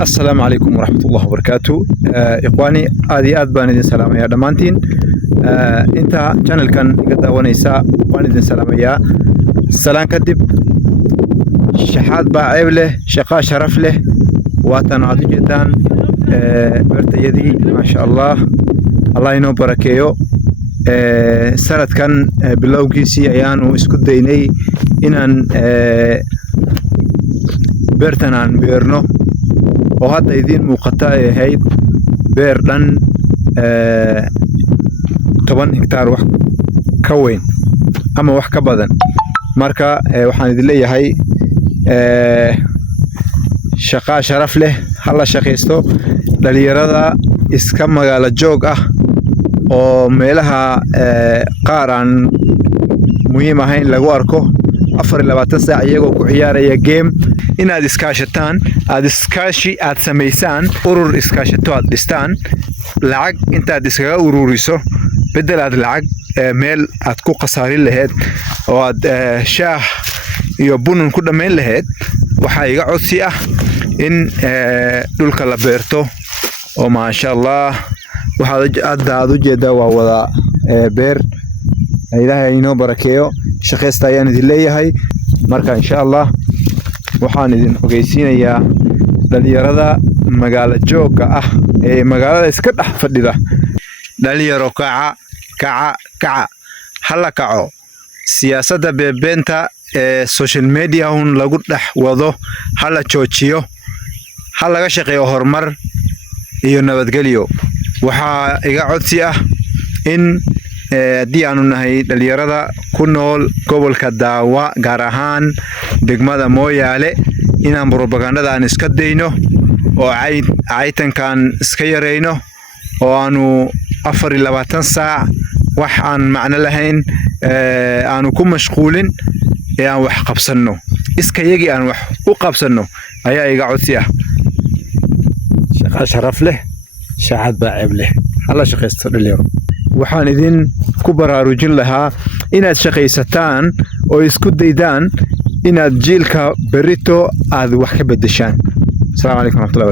السلام عليكم ورحمة الله وبركاته. إخواني هذه بان إذن سلام يا دمانتين. أنت channel كان قد ونيسا بان إذن سلام يا سلام كدب شحات باعيب له شقا شرف له واتناضي جدا. برت يدي ما شاء الله الله ينو بركيو. سنة كان بلوغيسي أيان وإسكو ديني إنان beertanaan beerno oo hadda idin muuqata ay ahayd beer dhan 10 hektaar wax ka weyn ama wax ka badan. Marka waxaan idin leeyahay shaqo sharaf leh hala shaqeysto dhalinyarada iska magaalo joog ah oo meelaha qaar aan muhiim ahayn lagu arko 24 saac iyagoo ku ciyaaraya game inaad iskaashataan aad iskaashi aad sameysaan urur iskaashato aad dhistaan lacag intaad iskaga ururiso bedel aad lacag meel aad ku qasaarin lahayd oo aad shaah iyo bunun ku dhameyn lahayd waxa iga codsi ah in dhulka la beerto oo ma sha Allah waxa aad u jeedaa waa wada beer ilaahay inoo barakeeyo shaqeysta ayaan idin leeyahay. marka insha Allah waxaan idin ogeysiinayaa dhalinyarada magaalo jooga ah ee magaalada iska dhex fadhida dhalinyaro kaca hala kaco siyaasadda beenta ee social media hun lagu dhex wado hala joojiyo hala laga shaqeeyo horumar iyo nabadgelyo. waxaa iga codsi ah in haddii aanu nahay dhalinyarada ku nool gobolka Daawa gaar ahaan degmada Mooyaale inaan propagandada aan iska dayno oo aytankan iska yareyno oo aanu 24 saac wax aan macno lahayn aanu ku mashquulin ee aan wax qabsano iska yagi aan wax u qabsano ayaa iga codsi ah. shaqo sharaf leh shacab baacib leh hala shaqeysto dhalinyaro. waxaan idin ku baraarujin lahaa inaad shaqeysataan oo isku daydaan inaad jiilka berito aad wax ka bedeshaan. Assalaamu alaykum warahmatullahi